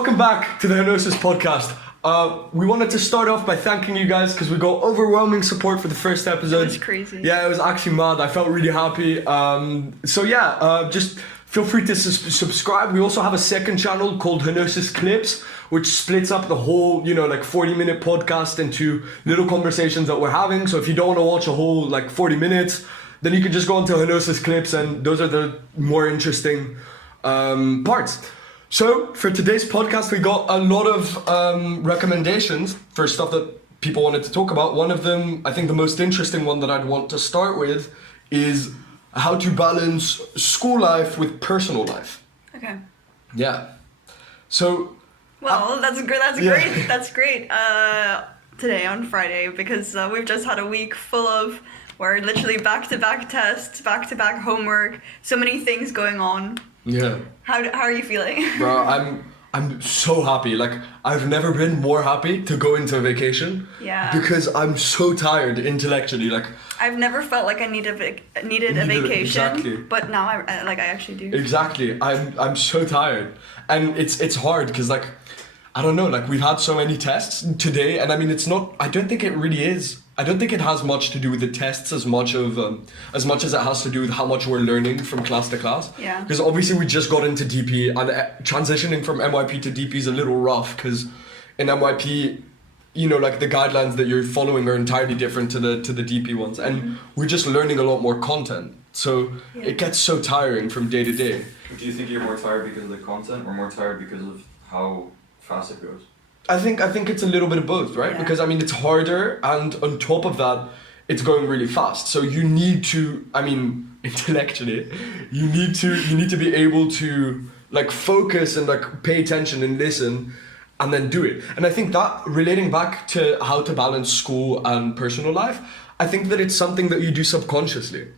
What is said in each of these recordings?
welcome back to the HENOSIS Podcast. We wanted to start off by thanking you guys because we got overwhelming support for the first episode. It was crazy. Yeah, it was actually mad. I felt really happy. Just feel free to subscribe. We also have a second channel called HENOSIS Clips, which splits up the whole, 40-minute podcast into little conversations that we're having. So if you don't want to watch a whole 40 minutes, then you can just go onto HENOSIS Clips, and those are the more interesting parts. So for today's podcast, we got a lot of recommendations for stuff that people wanted to talk about. One of them, I think the most interesting one that I'd want to start with, is how to balance school life with personal life. Okay. Yeah. So. Well, that's great. Yeah. That's great. Today on Friday, because we've just had a week full of where literally back-to-back tests, back-to-back homework, so many things going on. Yeah. How are you feeling? Bro, I'm so happy. I've never been more happy to go into a vacation. Yeah. Because I'm so tired intellectually. I've never felt like I needed a vacation. Exactly. But now I actually do. Exactly. I'm so tired, and it's hard because I don't know. We've had so many tests today, and I mean it's not. I don't think it really is. I don't think it has much to do with the tests as much as it has to do with how much we're learning from class to class. Yeah. Because obviously we just got into DP, and transitioning from MYP to DP is a little rough because in MYP, the guidelines that you're following are entirely different to the DP ones, and we're just learning a lot more content. So it gets so tiring from day to day. Do you think you're more tired because of the content, or more tired because of how fast it goes? I think it's a little bit of both, right? Yeah. Because it's harder, and on top of that, it's going really fast. So you need to, intellectually, you need to be able to focus and pay attention and listen, and then do it. And I think that, relating back to how to balance school and personal life, I think that it's something that you do subconsciously.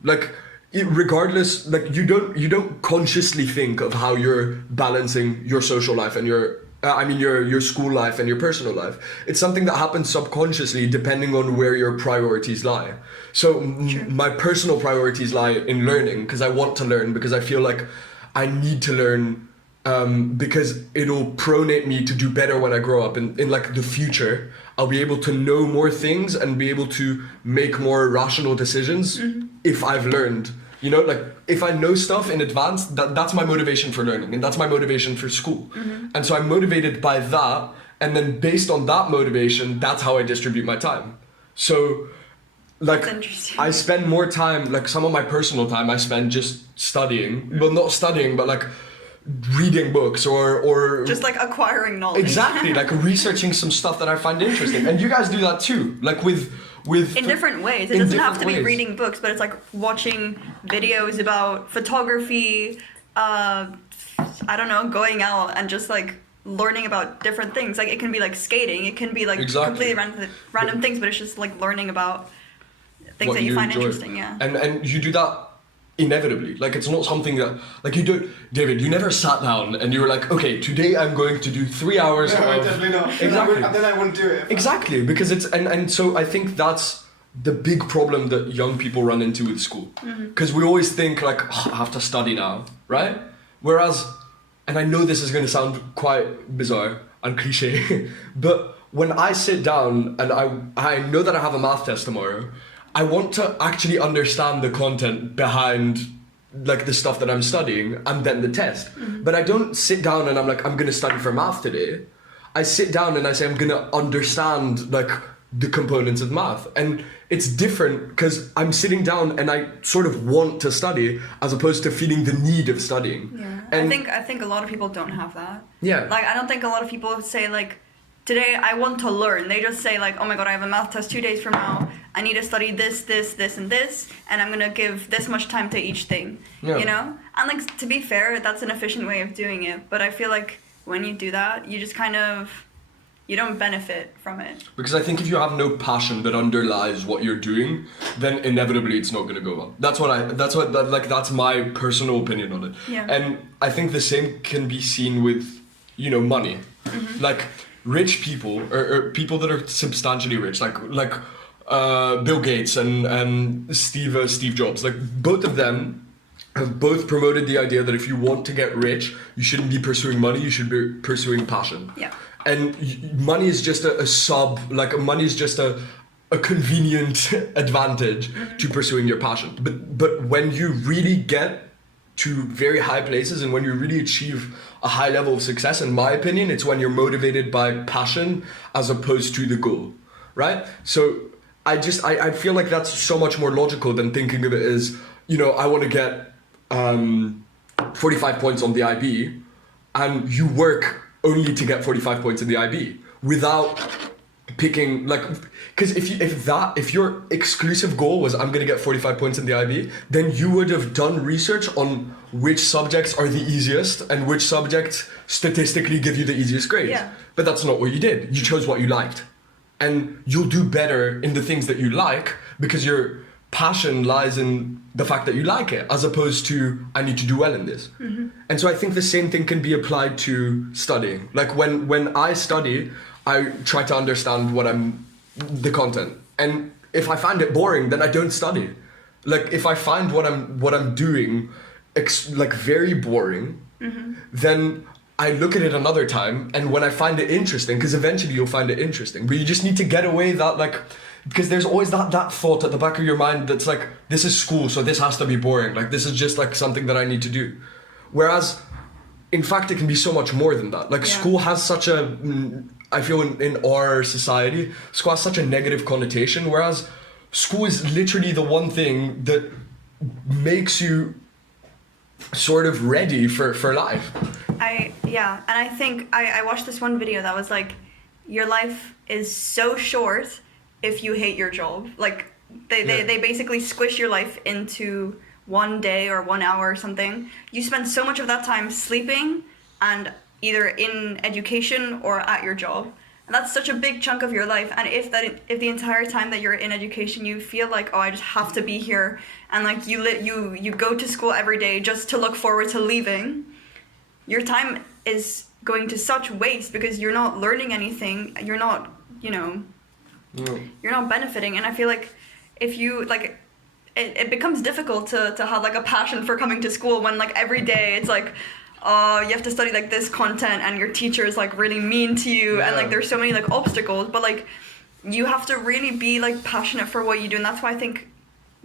Regardless, you don't consciously think of how you're balancing your social life and your school life and your personal life. It's something that happens subconsciously depending on where your priorities lie. So my personal priorities lie in learning, because I want to learn, because I feel like I need to learn, because it'll pronate me to do better when I grow up. In the future, I'll be able to know more things and be able to make more rational decisions if I've learned. If I know stuff in advance, that's my motivation for learning, and that's my motivation for school. And so I'm motivated by that, and then based on that motivation, that's how I distribute my time. So, That's interesting. I spend more time, some of my personal time I spend just studying. Well, not studying, but reading books or just acquiring knowledge. Exactly, researching some stuff that I find interesting. And you guys do that too, with in different ways. It doesn't have to be reading books, but it's watching videos about photography, going out and just learning about different things. It can be skating, it can be Exactly. completely random things, but it's just learning about things what that you find enjoy. Interesting, yeah. And you do that inevitably. It's not something that you do. David, you never sat down and you were okay, today I'm going to do 3 hours. No, definitely not. Exactly. Then I wouldn't do it. Exactly, because it's and so I think that's the big problem that young people run into with school. Because we always think I have to study now, right? Whereas, and I know this is going to sound quite bizarre and cliche, but when I sit down and I know that I have a math test tomorrow, I want to actually understand the content behind the stuff that I'm studying and then the test. But I don't sit down and I'm I'm going to study for math today. I sit down and I say I'm going to understand the components of math. And it's different because I'm sitting down and I sort of want to study as opposed to feeling the need of studying. Yeah. And I think a lot of people don't have that. Yeah. I don't think a lot of people say today I want to learn. They just say oh my god, I have a math test 2 days from now. I need to study this, and this, and I'm gonna give this much time to each thing. Yeah. And to be fair, that's an efficient way of doing it. But I feel when you do that, you just you don't benefit from it. Because I think if you have no passion that underlies what you're doing, then inevitably it's not going to go well. That's my personal opinion on it. Yeah. And I think the same can be seen with, money. Rich people or people that are substantially rich, Bill Gates and Steve Jobs, both of them have both promoted the idea that if you want to get rich, you shouldn't be pursuing money, you should be pursuing passion. Yeah. And money is just money is just a convenient advantage to pursuing your passion. But when you really get to very high places and when you really achieve a high level of success, in my opinion, it's when you're motivated by passion as opposed to the goal, right? So I feel like that's so much more logical than thinking of it as, I want to get 45 points on the IB, and you work only to get 45 points in the IB without picking, because if your exclusive goal was I'm gonna get 45 points in the IB, then you would have done research on which subjects are the easiest and which subjects statistically give you the easiest grades. Yeah. But that's not what you did. You chose what you liked, and you'll do better in the things that you like because your passion lies in the fact that you like it, as opposed to I need to do well in this. And so I think the same thing can be applied to studying. Like when I study, I try to understand the content, and if I find it boring, then I don't study. Like if I find what I'm doing very boring, then I look at it another time, and when I find it interesting, because eventually you'll find it interesting, but you just need to get away that because there's always that thought at the back of your mind that's like, this is school, so this has to be boring. Like this is just like something that I need to do. Whereas, in fact, it can be so much more than that. Like school has such a, I feel in our society, school has such a negative connotation, whereas school is literally the one thing that makes you sort of ready for life. And I think I watched this one video that was like, your life is so short if you hate your job. Like they basically squish your life into 1 day or 1 hour or something. You spend so much of that time sleeping and either in education or at your job. And that's such a big chunk of your life. And if the entire time that you're in education you feel like, oh, I just have to be here, and like you go to school every day just to look forward to leaving, your time is going to such waste because you're not learning anything. You're not, you're not benefiting. And I feel like if you it becomes difficult to have like a passion for coming to school when like every day it's like, oh, you have to study like this content and your teacher is like really mean to you, and like there's so many like obstacles, but like you have to really be like passionate for what you do. And that's why I think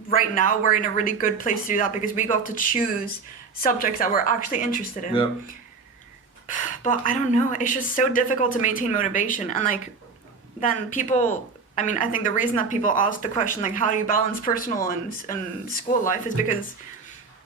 right now we're in a really good place to do that, because we got to choose subjects that we're actually interested in. Yeah. But I don't know, it's just so difficult to maintain motivation. And like then people, I think the reason that people ask the question like, how do you balance personal and school life, is because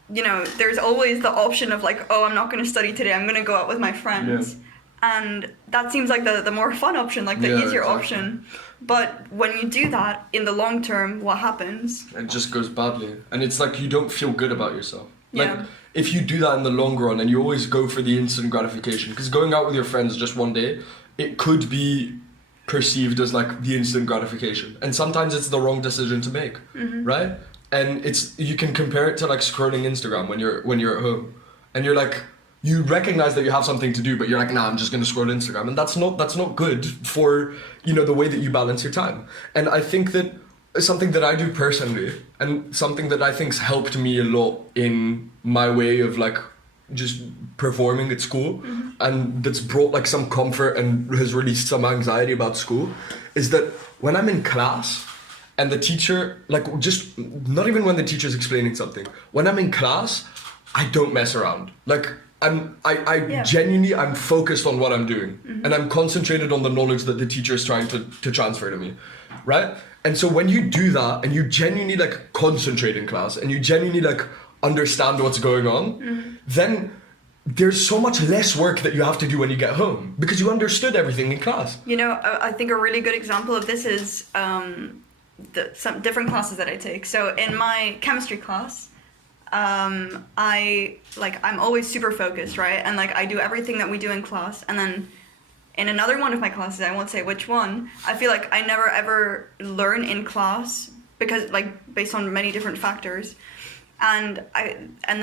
there's always the option of like, oh, I'm not going to study today, I'm going to go out with my friends. And that seems like the more fun option, like the easier option. But when you do that, in the long term, what happens? It just goes badly. And it's like you don't feel good about yourself. Like Yeah. if you do that in the long run and you always go for the instant gratification, because going out with your friends just one day, it could be perceived as like the instant gratification. And sometimes it's the wrong decision to make, right? And you can compare it to like scrolling Instagram when you're at home, and you're like, you recognize that you have something to do, but you're like, nah, I'm just gonna scroll Instagram, and that's not good for the way that you balance your time. And I think that something that I do personally, and something that I think's helped me a lot in my way of like just performing at school, and that's brought like some comfort and has released some anxiety about school, is that when I'm in class. And the teacher, like, just not even when the teacher's explaining something. When I'm in class, I don't mess around. Like, genuinely, I'm focused on what I'm doing. And I'm concentrated on the knowledge that the teacher is trying to transfer to me, right? And so when you do that, and you genuinely, like, concentrate in class, and you genuinely, like, understand what's going on, then there's so much less work that you have to do when you get home, because you understood everything in class. I think a really good example of this is... some different classes that I take. So in my chemistry class, I'm always super focused, right? And like I do everything that we do in class. And then in another one of my classes, I won't say which one, I feel like I never ever learn in class because like based on many different factors. And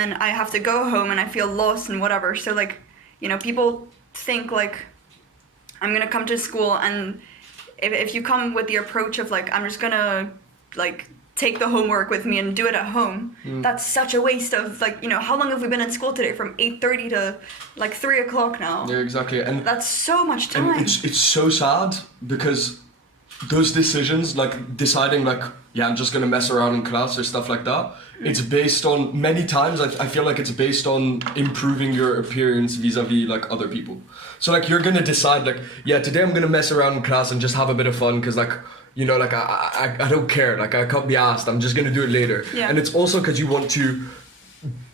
then I have to go home and I feel lost and whatever. So like, people think like I'm gonna come to school, and if you come with the approach of like, I'm just gonna like take the homework with me and do it at home. That's such a waste of, like, you know, how long have we been in school today? From 8:30 to like 3 o'clock now. Yeah, exactly. And that's so much time. And it's so sad because those decisions, like deciding like, yeah, I'm just gonna mess around in class or stuff like that, it's based on, many times I feel like it's based on improving your appearance vis-a-vis like other people. So like you're gonna decide like, yeah, today I'm gonna mess around in class and just have a bit of fun because like, you know, like I don't care, like I can't be asked, I'm just gonna do it later. Yeah. And it's also because you want to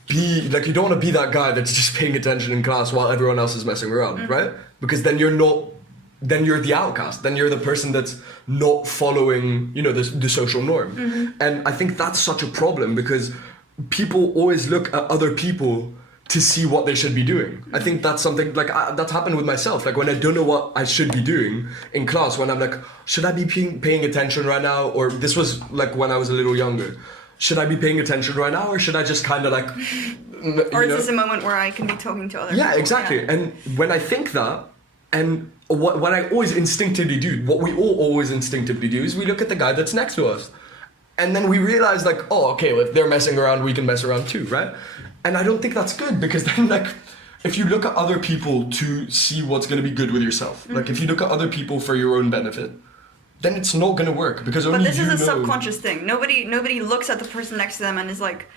be, like you don't want to be that guy that's just paying attention in class while everyone else is messing around, right? Because then you're the outcast, then you're the person that's not following, you know, the social norm. And I think that's such a problem because people always look at other people to see what they should be doing. I think that's something, like that's happened with myself. Like when I don't know what I should be doing in class, when I'm like, should I be paying attention right now? Or this was like when I was a little younger. Should I be paying attention right now, or should I just kind of like, or is this a moment where I can be talking to other people? Yeah, exactly. Yeah. And when I think that, and what I always instinctively do, what we all always instinctively do, is we look at the guy that's next to us. And then we realize like, oh, okay, well, if they're messing around, we can mess around too, right? And I don't think that's good, because then like, if you look at other people to see what's going to be good with yourself, like if you look at other people for your own benefit, then it's not going to work, because only you know. But this is a subconscious thing. Nobody looks at the person next to them and is like,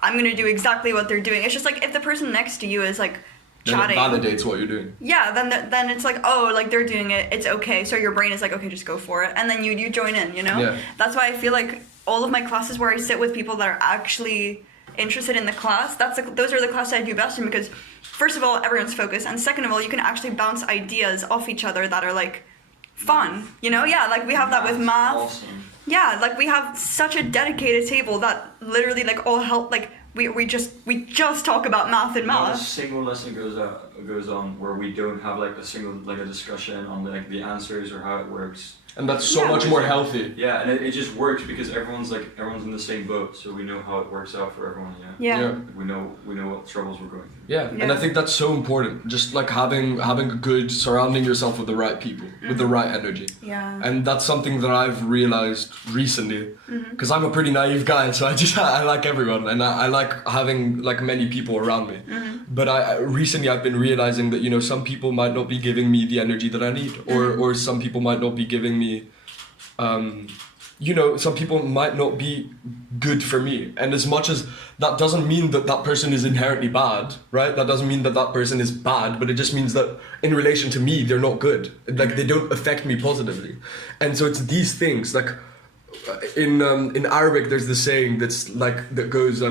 I'm going to do exactly what they're doing. It's just like if the person next to you is like chatting. Then it validates what you're doing. Yeah, then it's like, oh, like they're doing it, it's okay. So your brain is like, okay, just go for it. And then you join in, you know? Yeah. That's why I feel like all of my classes where I sit with people that are actually interested in the class, those are the classes I do best in, because first of all, everyone's focused, and second of all, you can actually bounce ideas off each other that are like fun, you know? Yeah, like we have that with math. Awesome. Yeah, like we have such a dedicated table that literally like all help, like we just talk about math and Not a math. single lesson goes on where we don't have like a discussion on like the answers or how it works. And that's so much more healthy. Yeah, and it just works because everyone's in the same boat, so we know how it works out for everyone. Yeah. We know what troubles we're going through. Yeah, and I think that's so important. Just like having a good, surrounding yourself with the right people, with the right energy. Yeah. And that's something that I've realized recently, because I'm a pretty naive guy, so I like everyone, and I like having like many people around me. But recently I've been realizing that, you know, some people might not be giving me the energy that I need, or some people might not be giving me, you know, some people might not be good for me. And as much as that doesn't mean that that person is inherently bad, right? That doesn't mean that that person is bad, but it just means that in relation to me, they're not good. Like they don't affect me positively. And so it's these things, like in Arabic, there's this saying that goes,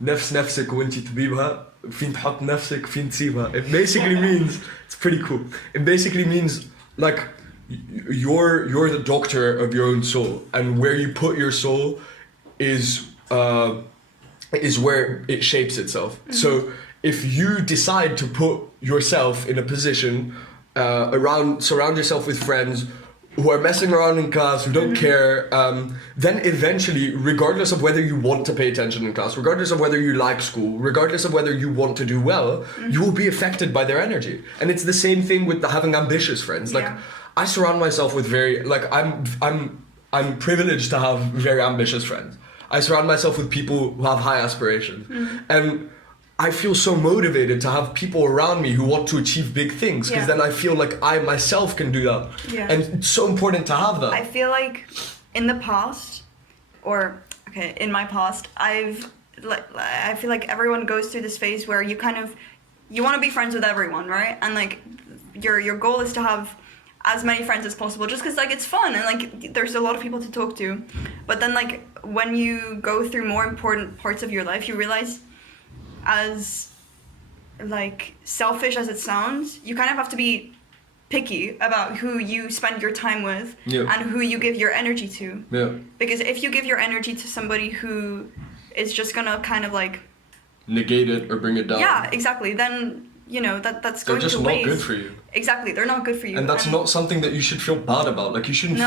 نفس نفسك وانت تبيبها فين تحط نفسك فين تسيبها. It basically means, it's pretty cool. It basically means like, you're the doctor of your own soul, and where you put your soul is where it shapes itself. So if you decide to put yourself in a position surround yourself with friends who are messing around in class, who don't care, then eventually, regardless of whether you want to pay attention in class, regardless of whether you like school, regardless of whether you want to do well, you will be affected by their energy. And it's the same thing with having ambitious friends. Like, I surround myself with I'm privileged to have very ambitious friends. I surround myself with people who have high aspirations. And I feel so motivated to have people around me who want to achieve big things, because then I feel like I myself can do that. Yeah. And it's so important to have that. I feel like in the past, in my past, I feel like everyone goes through this phase where you want to be friends with everyone, right? And like your goal is to have as many friends as possible, just because like it's fun and like there's a lot of people to talk to. But then like when you go through more important parts of your life, you realize, as like selfish as it sounds, you kind of have to be picky about who you spend your time with and who you give your energy to. Because if you give your energy to somebody who is just gonna kind of like negate it or bring it down, exactly, then you know that's going to waste. They're just not good for you. Exactly, they're not good for you. And that's not something that you should feel bad about. Like you shouldn't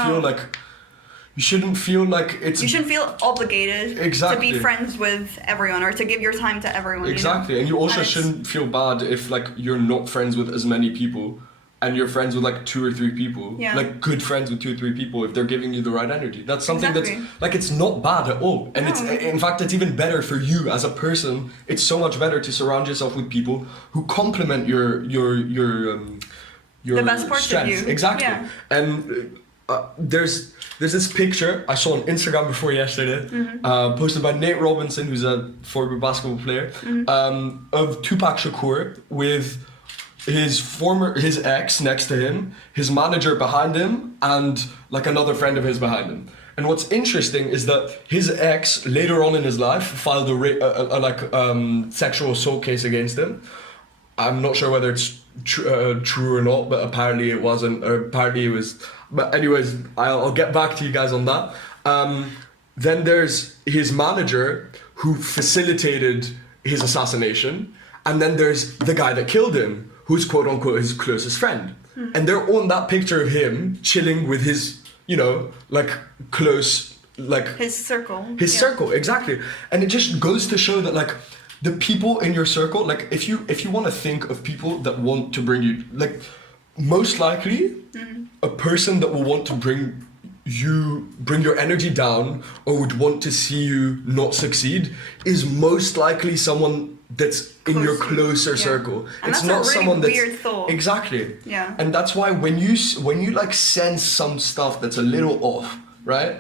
feel like it's... You shouldn't feel obligated to be friends with everyone or to give your time to everyone. Exactly, you know? And you also shouldn't feel bad if like you're not friends with as many people and you're friends with like 2 or 3 people, Yeah. like good friends with 2 or 3 people, if they're giving you the right energy, that's something Exactly. that's like, it's not bad at all, and No. it's in fact it's even better for you as a person. It's so much better to surround yourself with people who complement your The best parts of strengths. you. Exactly. Yeah. And there's this picture I saw on Instagram before yesterday, posted by Nate Robinson, who's a former basketball player, of Tupac Shakur with his ex next to him, his manager behind him, and like another friend of his behind him. And what's interesting is that his ex later on in his life filed a sexual assault case against him. I'm not sure whether it's true or not, but apparently it wasn't. Or apparently it was. But anyways, I'll get back to you guys on that. Then there's his manager who facilitated his assassination, and then there's the guy that killed him, who's quote unquote his closest friend. And they're on that picture of him chilling with his, like close, like His circle. his Yeah. circle, exactly. And it just goes to show that like the people in your circle, like if you want to think of people that want to bring you, like most likely a person that will want to bring your energy down or would want to see you not succeed is most likely someone that's in your Close. closer Yeah. circle. And it's that's a not really someone that's weird thought. exactly. Yeah. And that's why when you like sense some stuff that's a little off, right?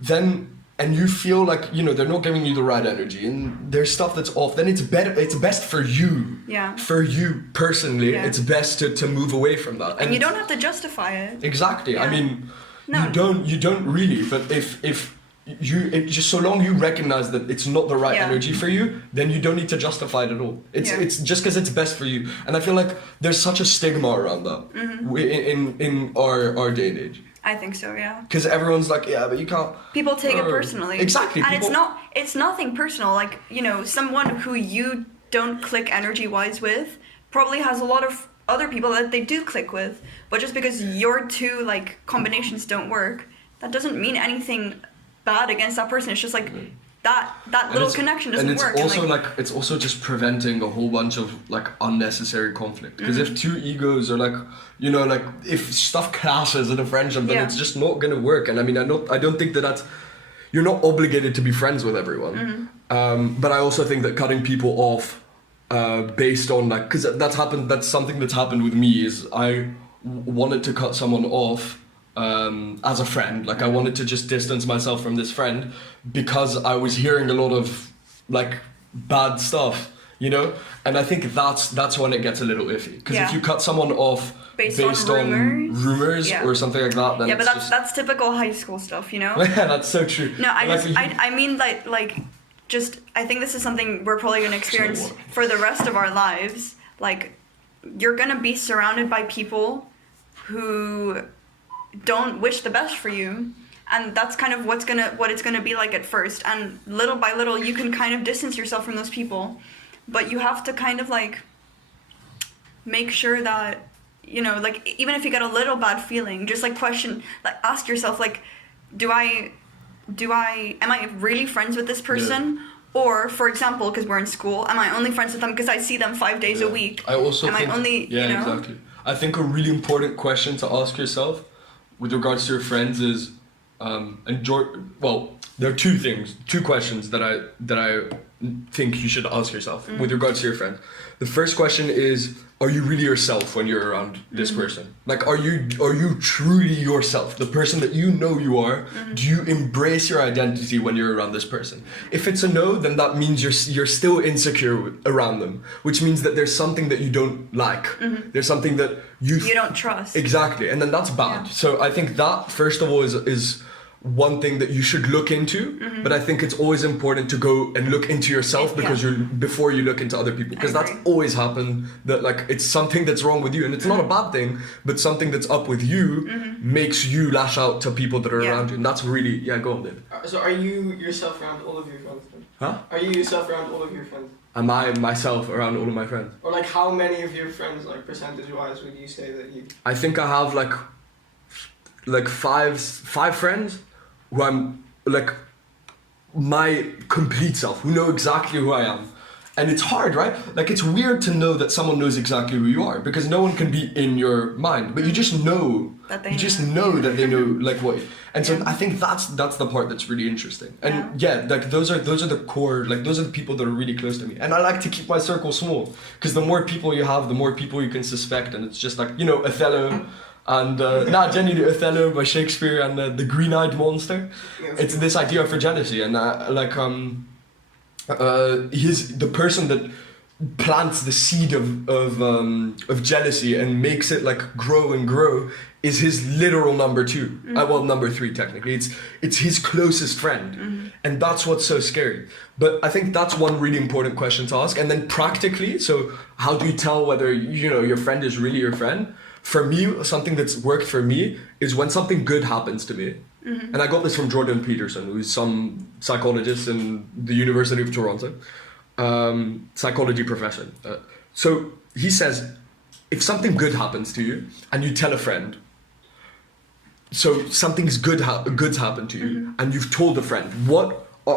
Then and you feel like they're not giving you the right energy and there's stuff that's off, then it's best for you. Yeah. For you personally, Yeah. it's best to move away from that. And you don't have to justify it. Exactly. I Yeah. mean, No. you don't really. But if just so long you recognize that it's not the right Yeah. energy for you, then you don't need to justify it at all. It's Yeah. it's just because it's best for you. And I feel like there's such a stigma around that Mm-hmm. in our day and age. I think so, yeah. Because everyone's like, yeah, but you can't. People take it Oh, personally. exactly, And people- it's nothing personal. Like, someone who you don't click energy-wise with probably has a lot of other people that they do click with. But just because your two, like, combinations don't work, that doesn't mean anything bad against that person. It's just like that And little it's- connection doesn't and it's work. also it's also just preventing a whole bunch of like unnecessary conflict. Because if two egos are like if stuff clashes in a friendship, then Yeah. it's just not gonna work. And I mean, I don't think that's you're not obligated to be friends with everyone. But I also think that cutting people off based on because that's something that's happened with me is I wanted to cut someone off as a friend. Like I wanted to just distance myself from this friend because I was hearing a lot of like bad stuff, and I think that's when it gets a little iffy. Because Yeah. if you cut someone off Based on rumors? Yeah. or something like that, then yeah, but it's that's typical high school stuff, yeah, that's so true. No, Like, I mean like just I think this is something we're probably gonna experience water. for the rest of our lives. Like you're gonna be surrounded by people who don't wish the best for you. And that's kind of what it's gonna be like at first. And little by little you can kind of distance yourself from those people. But you have to kind of like make sure that like even if you get a little bad feeling, just like ask yourself like, am I really friends with this person? Or, for example, because we're in school, am I only friends with them because I see them 5 days a week? I also am think, I only, exactly. I think a really important question to ask yourself with regards to your friends is, there are two questions that I think you should ask yourself with regards to your friends. The first question is, are you really yourself when you're around this person? Like, are you truly yourself, the person that you are? Do you embrace your identity when you're around this person? If it's a no, then that means you're still insecure around them, which means that there's something that you don't like. There's something that you don't trust. Exactly, and then that's bad. Yeah. So I think that first of all is one thing that you should look into, but I think it's always important to go and look into yourself before you look into other people, because that's agree. always happened, that like it's something that's wrong with you, and it's not a bad thing, but something that's up with you makes you lash out to people that are Yeah. around you, and that's really go on, Dave. So are you yourself around all of your friends then? Huh? Are you yourself around all of your friends? Am I myself around all of my friends? Or like how many of your friends, like percentage wise, would you say that you... I think I have like five friends who I'm like my complete self, who know exactly who I am, And it's hard, right? Like, it's weird to know that someone knows exactly who you are, because no one can be in your mind, but you just know That they you just know. know that they know like what. And so Yeah. I think that's the part that's really interesting. And like those are the core, like those are the people that are really close to me. And I like to keep my circle small, because the more people you have, the more people you can suspect. And it's just like, you know, Othello and genuinely Othello by Shakespeare and the green-eyed monster. It's this idea for jealousy, and he's the person that plants the seed of jealousy and makes it like grow and grow is his literal number two. Well, number three technically. It's his closest friend, and that's what's so scary. But I think that's one really important question to ask. And then practically, so how do you tell whether you know your friend is really your friend? For me, something that's worked for me is when something good happens to me. And I got this from Jordan Peterson, who's some psychologist in the University of Toronto, psychology professor. So he says, if something good happens to you and you tell a friend, so something's good's happened to you and you've told a friend,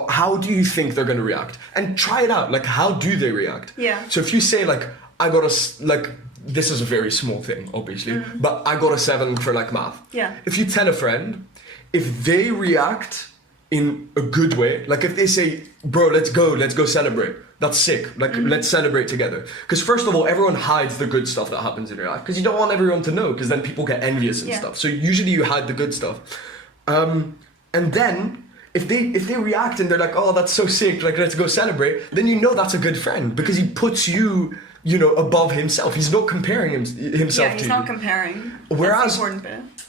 how do you think they're going to react? And try it out. Like, how do they react? Yeah. So if you say like, this is a very small thing, obviously, but I got a 7 for like math. Yeah. If you tell a friend, if they react in a good way, like if they say, bro, let's go celebrate, that's sick, like let's celebrate together. Because first of all, everyone hides the good stuff that happens in your life, because you don't want everyone to know, because then people get envious and stuff. So usually you hide the good stuff. And then if they react and they're like, oh, that's so sick, like let's go celebrate, then you know that's a good friend, because he puts you know, above himself. He's not comparing himself to he's you. not comparing. Whereas That's the important bit.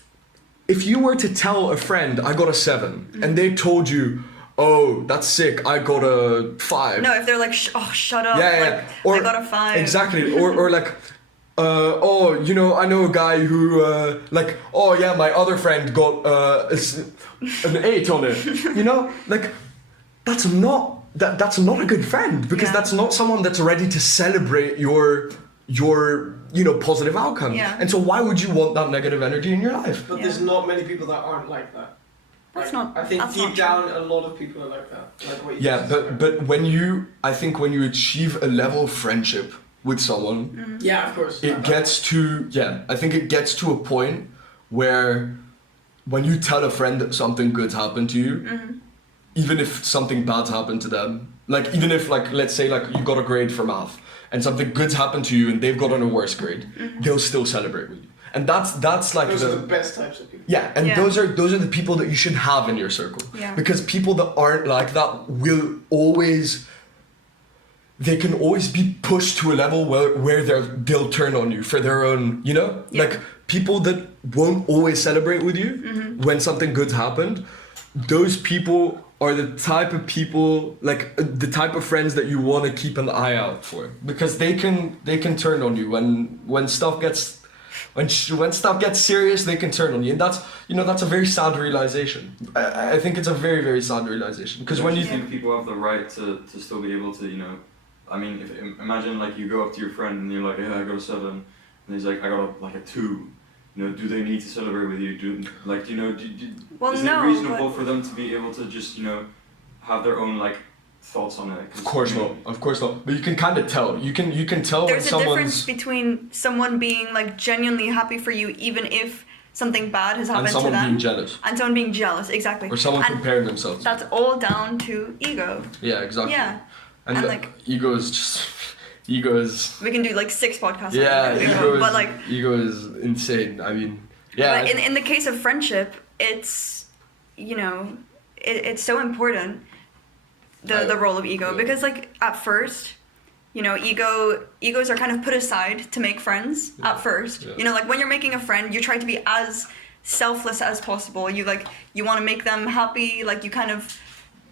if you were to tell a friend, I got a 7, and they told you, oh, that's sick, I got a 5. No, if they're like, shut up, Yeah. like, I got a 5. Exactly. or like, oh, you know, I know a guy who, like, oh yeah, my other friend got an 8 on it. You know, like, that's not a good friend, because that's not someone that's ready to celebrate your you know, positive outcome. Yeah. And so why would you want that negative energy in your life? But there's not many people that aren't like that. That's Like, not. I think that's deep not down, true. a lot of people are like that. Like what you Yeah, just but described. when you achieve a level of friendship with someone, Yeah, of course. it gets to I think it gets to a point where when you tell a friend that something good happened to you, even if something bad's happened to them, like even if like let's say like you got a grade for math and something good's happened to you and they've gotten a worse grade, they'll still celebrate with you. And that's like Those are the best types of people. yeah, and Yeah. those are the people that you should have in your circle. Yeah. Because people that aren't like that will always, they can always be pushed to a level where they'll turn on you for their own, you know? Yeah. Like people that won't always celebrate with you when something good's happened, those people are the type of people, like the type of friends that you want to keep an eye out for, because they can turn on you when stuff gets when stuff gets serious. They can turn on you, and that's a very sad realization. I think it's a very, very sad realization, because when you think people have the right to still be able to, you know, I mean, imagine like you go up to your friend and you're like, yeah, I got a 7, and he's like, I got a 2. You know, do they need to celebrate with you? Well, is no, it reasonable but- for them to be able to just, you know, have their own like thoughts on it? Of course not. But you can kind of tell. You can tell There's when a difference someone's between someone being like genuinely happy for you, even if something bad has and happened to someone them, being jealous, and someone being jealous. Exactly. or someone And comparing themselves. that's all down to ego. Yeah, exactly. Yeah. And, And, like, like- ego is We can do like 6 podcasts. yeah, on ego is, but like, ego is insane. I mean, yeah. but in the case of friendship, it's, you know, it's so important, the role of ego, yeah. because like at first, you know, egos are kind of put aside to make friends at first. Yeah. You know, like when you're making a friend, you try to be as selfless as possible. You want to make them happy. Like you kind of,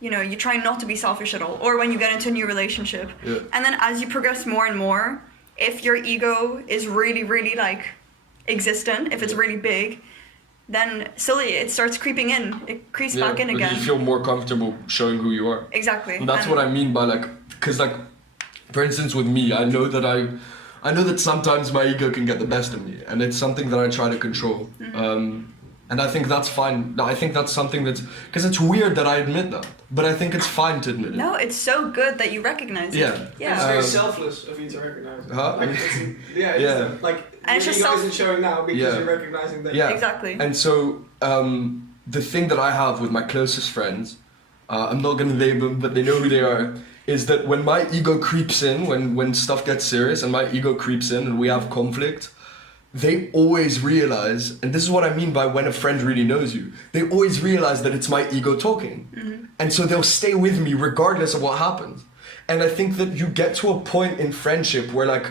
you know, you try not to be selfish at all. Or when you get into a new relationship, Yeah. and then as you progress more and more, if your ego is really, really like existent, if it's really big, then slowly it starts creeping in. It creeps back in because again. you feel more comfortable showing who you are. Exactly. And that's what I mean by like, because like, for instance, with me, I know that sometimes my ego can get the best of me, and it's something that I try to control. And I think that's fine. I think that's something that's... Because it's weird that I admit that. But I think it's fine to admit it. No, it's so good that you recognize Yeah. it. It's Yeah. very selfless of you to recognize it. Huh? Like, it's, yeah, it's Yeah. like And it's your just ego self- isn't showing now because Yeah. you're recognizing that. Yeah. Exactly. And so, the thing that I have with my closest friends, I'm not gonna name them, but they know who they are, is that when my ego creeps in, when stuff gets serious and my ego creeps in and we have conflict, they always realize, and this is what I mean by when a friend really knows you, they always realize that it's my ego talking. Mm-hmm. And so they'll stay with me regardless of what happens. And I think that you get to a point in friendship where like,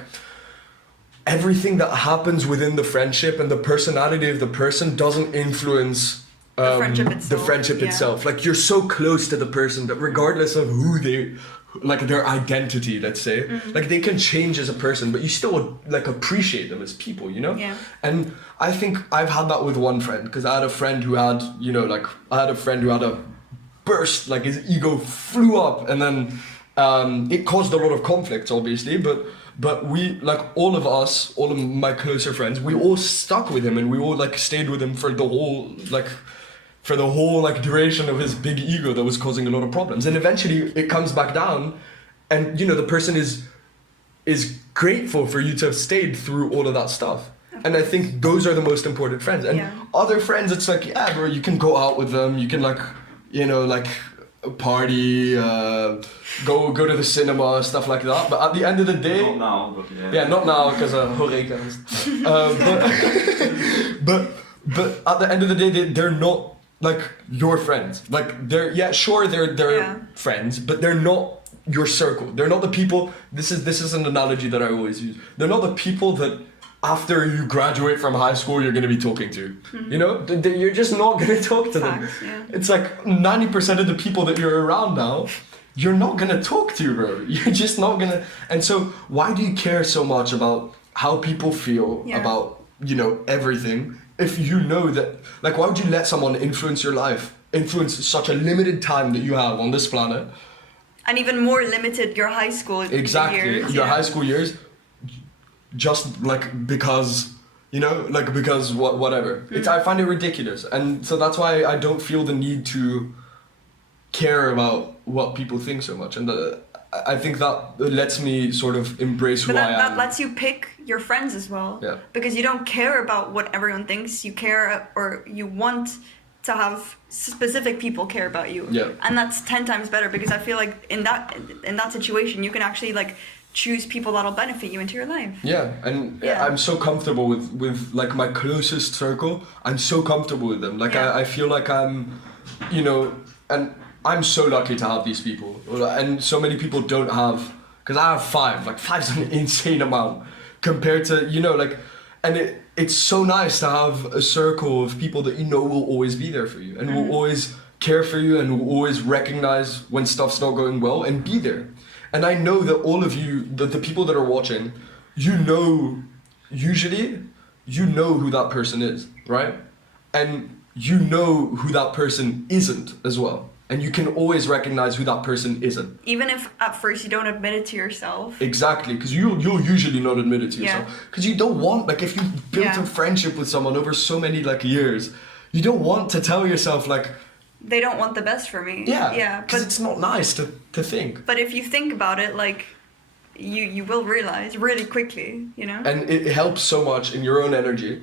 everything that happens within the friendship and the personality of the person doesn't influence The friendship the itself, friendship yeah. itself. Like you're so close to the person that regardless of who they, like their identity, let's say, Mm-hmm. like they can change as a person, but you still like appreciate them as people, you know? Yeah. And I think I've had that with one friend, because I had a friend who had, you know, like I had a friend who had a burst, like his ego flew up, and then it caused a lot of conflicts, obviously, but we, like all of us, all of my closer friends, we all stuck with him and we all like stayed with him for the whole duration of his big ego that was causing a lot of problems. And eventually it comes back down, and you know the person is grateful for you to have stayed through all of that stuff. And I think those are the most important friends. And Yeah. other friends, it's like, yeah, bro, you can go out with them, you can like, you know, like party, go to the cinema, stuff like that. But at the end of the day, Not now, but yeah. yeah, not now because Horeca. But at the end of the day, they're not like your friends. Like they're they're Yeah. friends, but they're not your circle. They're not the people. This is an analogy that I always use. They're not the people that after you graduate from high school you're gonna be talking to. You know, you're just not gonna talk to them. Facts, yeah. It's like 90% of the people that you're around now, you're not gonna talk to, bro. You're just not gonna. And so, why do you care so much about how people feel Yeah. about, you know, everything? If you know that, like, why would you let someone influence your life, influence such a limited time that you have on this planet? And even more limited your high school Exactly, years. your yeah. high school years, just like because. You know, like because whatever. It's I find it ridiculous, and so that's why I don't feel the need to care about what people think so much, and I think that lets me sort of embrace who But I am. that lets you pick your friends as well. Yeah. Because you don't care about what everyone thinks. You care, or you want to have specific people care about you. Yeah. And that's 10 times better, because I feel like in that situation you can actually like choose people that'll benefit you into your life. Yeah, and Yeah. I'm so comfortable with like my closest circle. I'm so comfortable with them. Like Yeah. I feel like I'm, you know, and I'm so lucky to have these people, and so many people don't have. Because I have 5. Like 5's an insane amount compared to, you know, like, and it's so nice to have a circle of people that you know will always be there for you and will always care for you and will always recognize when stuff's not going well and be there. And I know that all of you, the people that are watching, you know, usually, you know who that person is, right? And you know who that person isn't as well. And you can always recognize who that person isn't. Even if at first you don't admit it to yourself. Exactly, because you'll usually not admit it to Yeah. yourself. Because you don't want, like, if you've built Yeah. a friendship with someone over so many, like, years, you don't want to tell yourself, like, They don't want the best for me. yeah, Yeah. because But it's not nice to think. but if you think about it, like, you will realize really quickly, you know. And it helps so much in your own energy.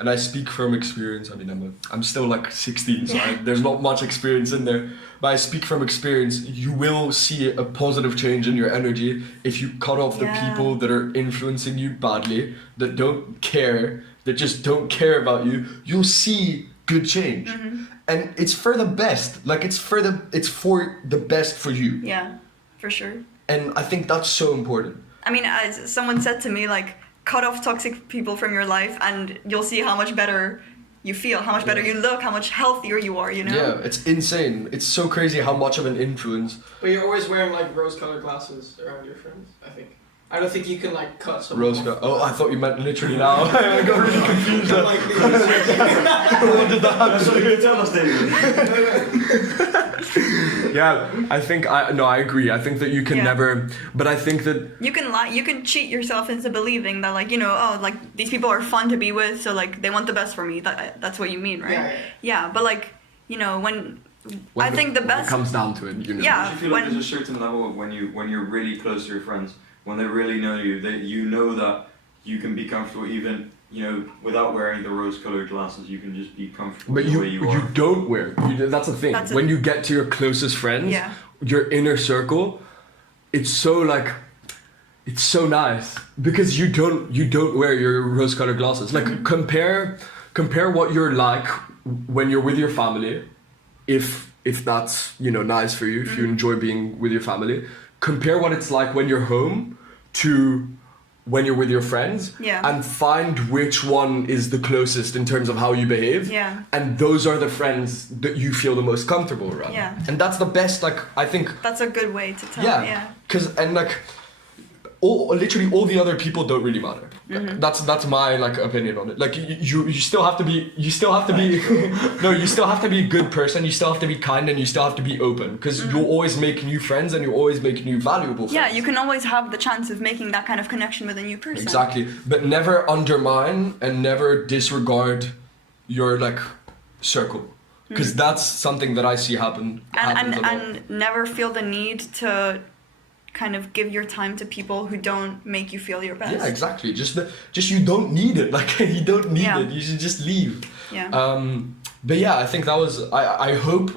And I speak from experience. I mean, I'm still like 16, so there's not much experience in there. But I speak from experience. You will see a positive change in your energy if you cut off the Yeah. people that are influencing you badly, that don't care, that just don't care about you. You'll see good change, and it's for the best. Like it's for the best for you. Yeah, for sure. And I think that's so important. I mean, as someone said to me, like, cut off toxic people from your life and you'll see how much better you feel, how much better you look, how much healthier you are, you know? Yeah, it's insane. It's so crazy how much of an influence. But you're always wearing like rose-colored glasses around your friends, I think. I don't think you can like cut someone Rose off. got. Oh, I thought you meant literally now. I got really confused. Not there. like these. What did that have That's to what do? you tell us, David. Yeah, I agree. I think that you can never, but I think that you can lie, you can cheat yourself into believing that, like, you know, oh, like, these people are fun to be with, so, like, they want the best for me. That's what you mean, right? Yeah, but, like, you know, when I think the best it comes down to it, you know. Yeah. Do you feel like there's a certain level of when you're really close to your friends, when they really know you, that you know that you can be comfortable even, you know, without wearing the rose-colored glasses, you can just be comfortable But the way you are. you don't wear. That's the thing. When you get to your closest friends, your inner circle, it's so nice because you don't wear your rose-colored glasses. Like compare what you're like when you're with your family, if that's, you know, nice for you, if you enjoy being with your family. Compare what it's like when you're home to when you're with your friends, and find which one is the closest in terms of how you behave. Yeah. And those are the friends that you feel the most comfortable around. Yeah. And that's the best, like, I think. That's a good way to tell. Yeah. And like, literally all the other people don't really matter. That's my, like, opinion on it. Like, you still have to be no, you still have to be a good person, you still have to be kind, and you still have to be open, because you'll always make new friends and you always make new valuable friends. Yeah, you can always have the chance of making that kind of connection with a new person. Exactly. But never undermine and never disregard your, like, circle, because that's something that I see happens a lot. And never feel the need to kind of give your time to people who don't make you feel your best. Yeah, exactly. Just you don't need it. Like, you don't need it. You should just leave. Yeah. But yeah, I think that was. I hope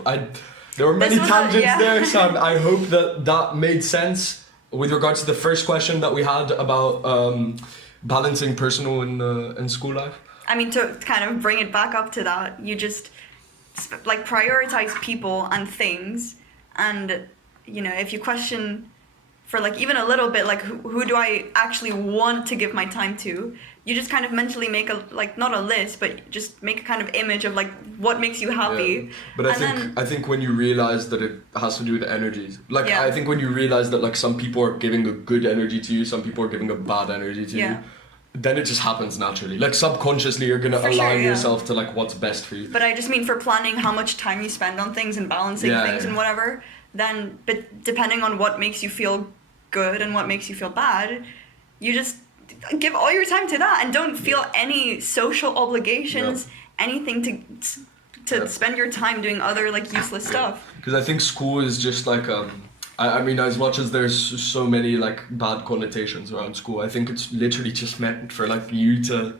there were many tangents there, so I hope that made sense with regards to the first question that we had about balancing personal and school life. I mean, to kind of bring it back up to that, you just like prioritize people and things, and, you know, if you question for, like, even a little bit, like, who do I actually want to give my time to, you just kind of mentally make a, like, not a list, but just make a kind of image of, like, what makes you happy. Yeah. But I think when you realize that it has to do with the energies, like, I think when you realize that, like, some people are giving a good energy to you, some people are giving a bad energy to you, then it just happens naturally. Like, subconsciously you're gonna align yourself to, like, what's best for you. But I just mean for planning how much time you spend on things and balancing things and whatever, then, but depending on what makes you feel good and what makes you feel bad, you just give all your time to that and don't feel any social obligations, anything to spend your time doing other, like, useless stuff. Because I think school is just like I mean, as much as there's so many, like, bad connotations around school, I think it's literally just meant for, like, you to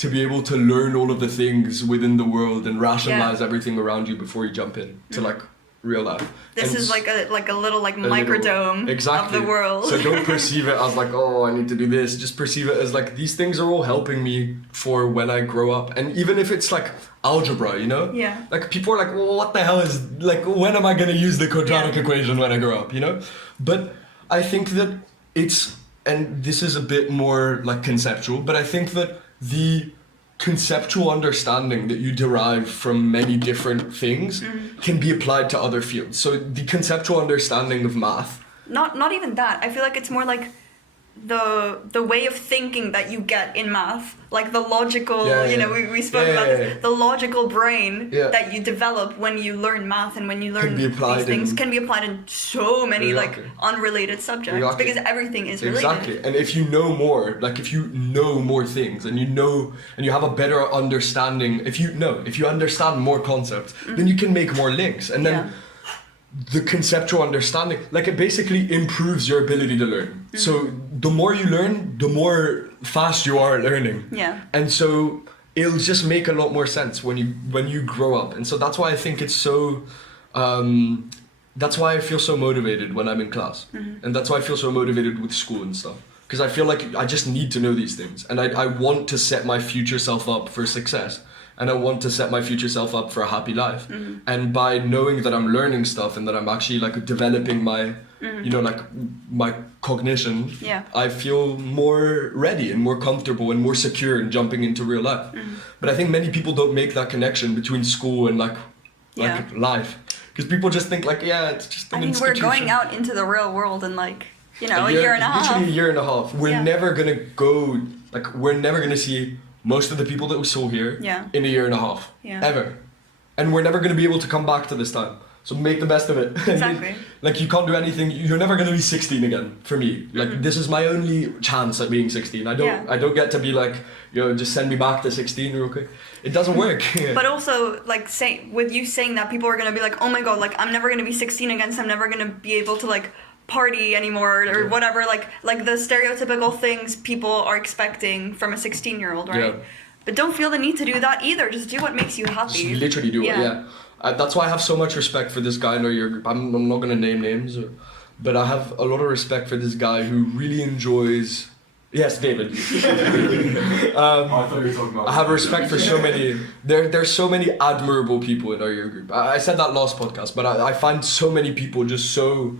be able to learn all of the things within the world and rationalize everything around you before you jump in to, like, real life. This is like a little microdome of the world. So don't perceive it as, like, oh, I need to do this. Just perceive it as, like, these things are all helping me for when I grow up. And even if it's, like, algebra, you know? Yeah. Like, people are like, well, what the hell is, like, when am I going to use the quadratic equation when I grow up, you know? But I think that it's, and this is a bit more, like, conceptual, but I think that the conceptual understanding that you derive from many different things can be applied to other fields. So the conceptual understanding of math. Not even that. I feel like it's more like the way of thinking that you get in math, like the logical, we spoke about this, the logical brain that you develop when you learn math and when you learn these things can be applied in so many like unrelated subjects because everything is related. Exactly. And if you know more, like if you know more things and you have a better understanding, if you understand more concepts, then you can make more links. And then the conceptual understanding, like it basically improves your ability to learn. So the more you learn, the more fast you are at learning. Yeah. And so it'll just make a lot more sense when you grow up. And so that's why I think it's so that's why I feel so motivated when I'm in class. And that's why I feel so motivated with school and stuff. Because I feel like I just need to know these things. And I want to set my future self up for success. And I want to set my future self up for a happy life. And by knowing that I'm learning stuff and that I'm actually like developing my, like my cognition, I feel more ready and more comfortable and more secure in jumping into real life. But I think many people don't make that connection between school and like life. Because people just think like, it's just an institution. We're going out into the real world in like, a year and a half. Literally a year and a half. We're never going to go, like we're never going to see most of the people that we saw here in a year and a half, ever. And we're never going to be able to come back to this time. So make the best of it. Exactly. Like you can't do anything. You're never gonna be 16 again. For me, like this is my only chance at being 16. I don't get to be like, just send me back to 16 real quick. It doesn't work. But also, like, with you saying that, people are gonna be like, oh my god, like I'm never gonna be 16 again, so I'm never gonna be able to like party anymore or whatever. Like the stereotypical things people are expecting from a 16-year-old, right? Yeah. But don't feel the need to do that either. Just do what makes you happy. Just literally do it. Yeah. That's why I have so much respect for this guy in our year group. I'm not gonna name names, but I have a lot of respect for this guy who really enjoys. Yes, David. I thought you were talking about. I have respect for so many. There's so many admirable people in our year group. I said that last podcast, but I find so many people just so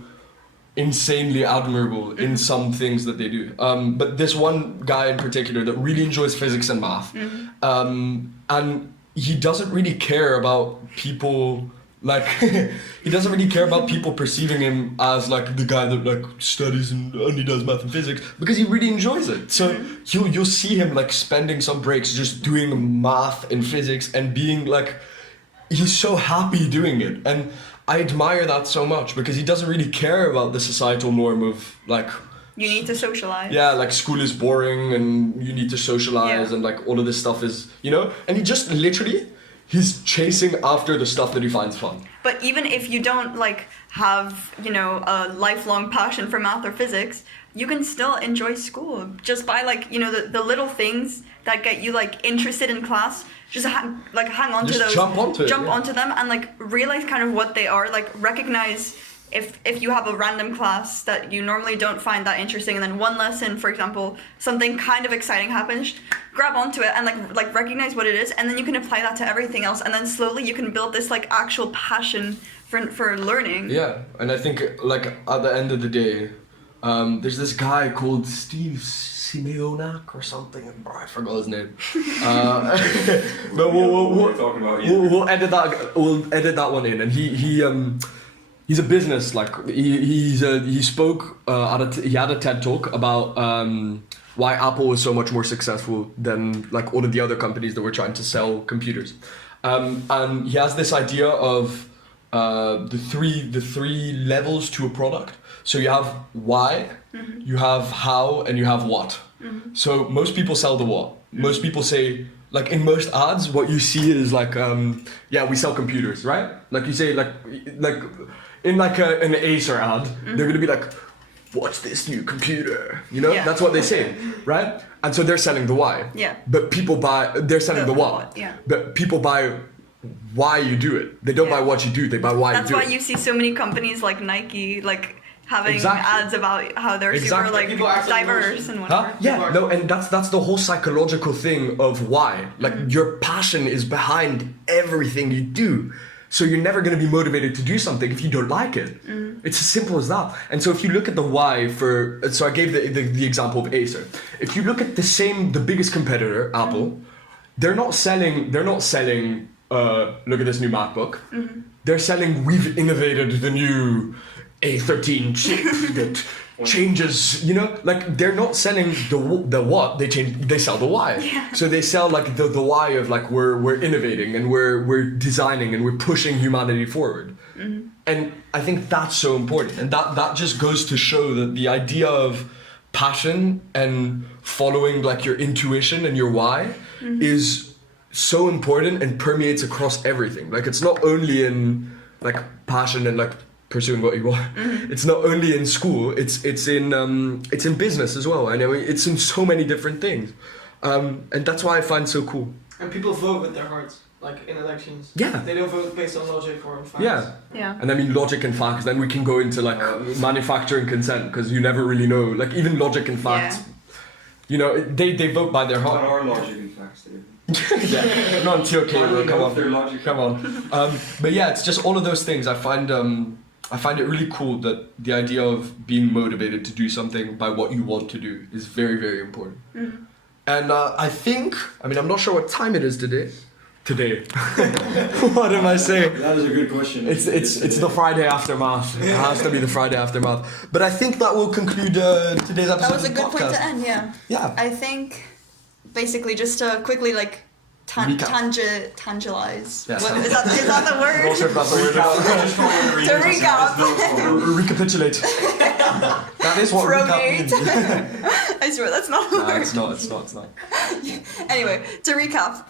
insanely admirable in some things that they do. But this one guy in particular that really enjoys physics and math, and he doesn't really care about people. Like he doesn't really care about people perceiving him as like the guy that like studies and only does math and physics, because he really enjoys it. So you'll see him like spending some breaks just doing math and physics and being like, he's so happy doing it. And I admire that so much, because he doesn't really care about the societal norm of like, you need to socialize. yeah, like school is boring and you need to socialize and like all of this stuff is, and he just literally, he's chasing after the stuff that he finds fun. But even if you don't like have, a lifelong passion for math or physics, you can still enjoy school just by like, the little things that get you like interested in class. Just hang on to those. Jump onto them and like realize kind of what they are. Like recognize if you have a random class that you normally don't find that interesting, and then one lesson, for example, something kind of exciting happens, grab onto it and like recognize what it is, and then you can apply that to everything else, and then slowly you can build this like actual passion for learning. Yeah, and I think like at the end of the day, there's this guy called Steve Simeonak or something. I forgot his name. But we'll edit that. We'll edit that one in, and he's a business, like he spoke he had a TED talk about why Apple was so much more successful than like all of the other companies that were trying to sell computers, and he has this idea of the three levels to a product. So you have why, you have how, and you have what. So most people sell the what. Most people say, like in most ads, what you see is like, we sell computers, right? Like you say, like in like an Acer ad, they're gonna be like, what's this new computer? That's what they say, right? And so they're selling the why. Yeah. But they're selling the what. Yeah. But people buy why you do it. They don't buy what you do, they buy why you do it. That's why you see so many companies like Nike, like having ads about how they're super like diverse and whatever. Huh? Yeah, no, and that's the whole psychological thing of why. Like your passion is behind everything you do. So you're never going to be motivated to do something if you don't like it. It's as simple as that. And so if you look at the why so I gave the example of Acer. If you look at the biggest competitor, Apple, they're not selling, look at this new MacBook. They're selling, we've innovated the new A13 chip that changes, like they're not selling the what, they sell the why. Yeah. So they sell like the why of like we're innovating and we're designing and we're pushing humanity forward. And I think that's so important, and that just goes to show that the idea of passion and following like your intuition and your why is so important and permeates across everything. Like it's not only in like passion and like pursuing what you want. It's not only in school. It's in business as well. And I mean, it's in so many different things, and that's why I find so cool. And people vote with their hearts, like in elections. Yeah. They don't vote based on logic or on facts. Yeah. Yeah. And I mean logic and facts. Then we can go into like manufacturing consent, because you never really know. Like even logic and facts, they vote by their heart. What are logic and facts, David? Yeah. Not until come on. But yeah, it's just all of those things. I find it really cool that the idea of being motivated to do something by what you want to do is very, very important. And I'm not sure what time it is today. What am I saying? That is a good question. It's the Friday aftermath. It has to be the Friday aftermath. But I think that will conclude today's episode. That was a of the good point podcast. to end. Yeah. Yeah. I think basically just to quickly like tangelize. Yes. What, is that the word? Not sure if that's a word. To recap. Recapitulate. That is what recap means. I swear that's not a No, word. it's not. Anyway, to recap,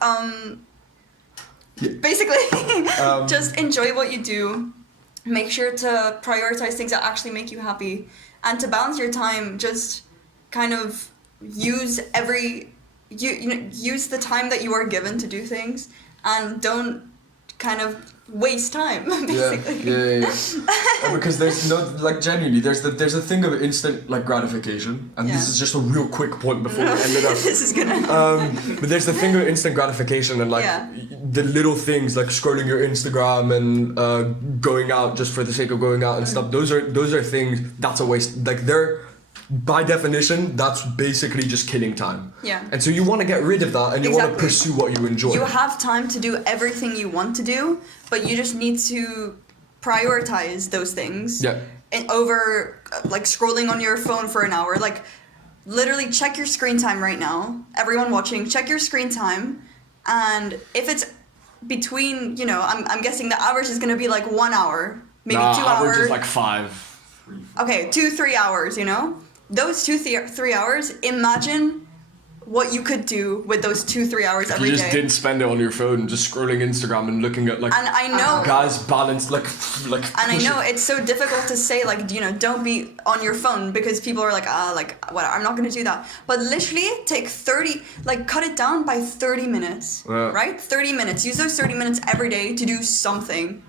basically, just enjoy what you do. Make sure to prioritize things that actually make you happy, and to balance your time, just kind of use use the time that you are given to do things, and don't kind of waste time, basically. Yeah. Because there's genuinely, there's a thing of instant gratification, and this is just a real quick point before we end it up. This is gonna. But there's the thing of instant gratification and the little things like scrolling your Instagram and going out just for the sake of going out and stuff. Those are things that's a waste. They're by definition, that's basically just killing time. Yeah. And so you want to get rid of that, and you want to pursue what you enjoy. You have time to do everything you want to do, but you just need to prioritize those things. Yeah. And over scrolling on your phone for an hour. Literally check your screen time right now. Everyone watching, check your screen time, and if it's between, I'm guessing the average is gonna be 1 hour, maybe 2 hours. Average is 5. Okay, 2-3 hours. Those 2-3 hours, imagine what you could do with those 2-3 hours every day. You just didn't spend it on your phone, just scrolling Instagram and looking at and I know guys balanced and I know it's so difficult to say don't be on your phone, because people are what, I'm not gonna do that. But literally take 30, cut it down by 30 minutes, right? 30 minutes. Use those 30 minutes every day to do something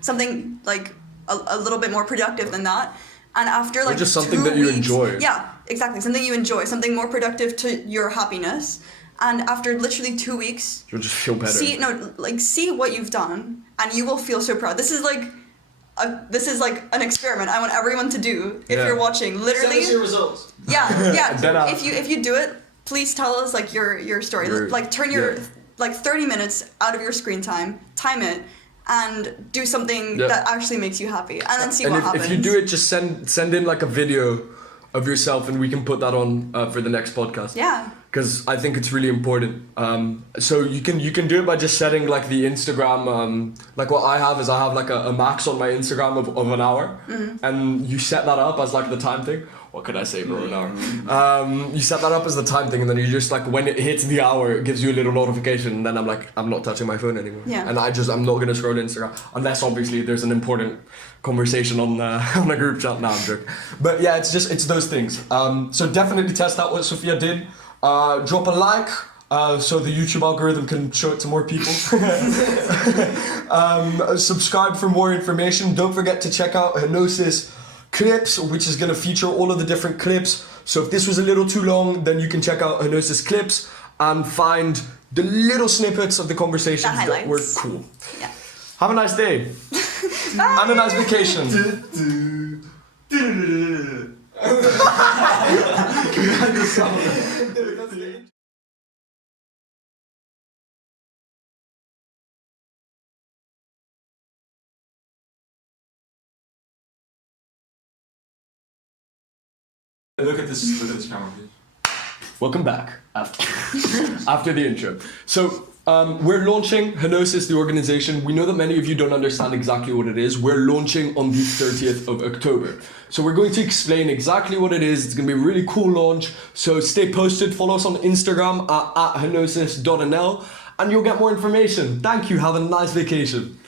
a little bit more productive than that. And after or just something 2 that you weeks, enjoy. Yeah, exactly. Something you enjoy, something more productive to your happiness. And after literally 2 weeks, you'll just feel better. See what you've done, and you will feel so proud. This is an experiment I want everyone to do if you're watching. Literally, send us your results. Yeah. If you do it, please tell us your story. Turn your 30 minutes out of your screen time, time it, and do something that actually makes you happy, and then see what happens. If you do it, just send in a video of yourself, and we can put that on for the next podcast. Yeah. Because I think it's really important. So you can do it by just setting the Instagram. What I have is I have a max on my Instagram of an hour, and you set that up as the time thing. What could I say, bro? An hour. You set that up as the time thing, and then you just when it hits the hour, it gives you a little notification, and then I'm not touching my phone anymore. Yeah. And I'm not gonna scroll Instagram unless obviously there's an important conversation on a group chat. Now I'm joking. But yeah, it's those things. So definitely test out what Sophia did. Drop a like so the YouTube algorithm can show it to more people. Subscribe for more information. Don't forget to check out HENOSIS Clips, which is going to feature all of the different clips. So if this was a little too long, then you can check out HENOSIS Clips and find the little snippets of the conversations that were cool. Yeah. Have a nice day. And a nice vacation. Look at this camera, please. Welcome back after the intro. So we're launching HENOSIS, the organization. We know that many of you don't understand exactly what it is. We're launching on the 30th of October. So we're going to explain exactly what it is. It's going to be a really cool launch. So stay posted. Follow us on Instagram at henosis.nl, and you'll get more information. Thank you. Have a nice vacation.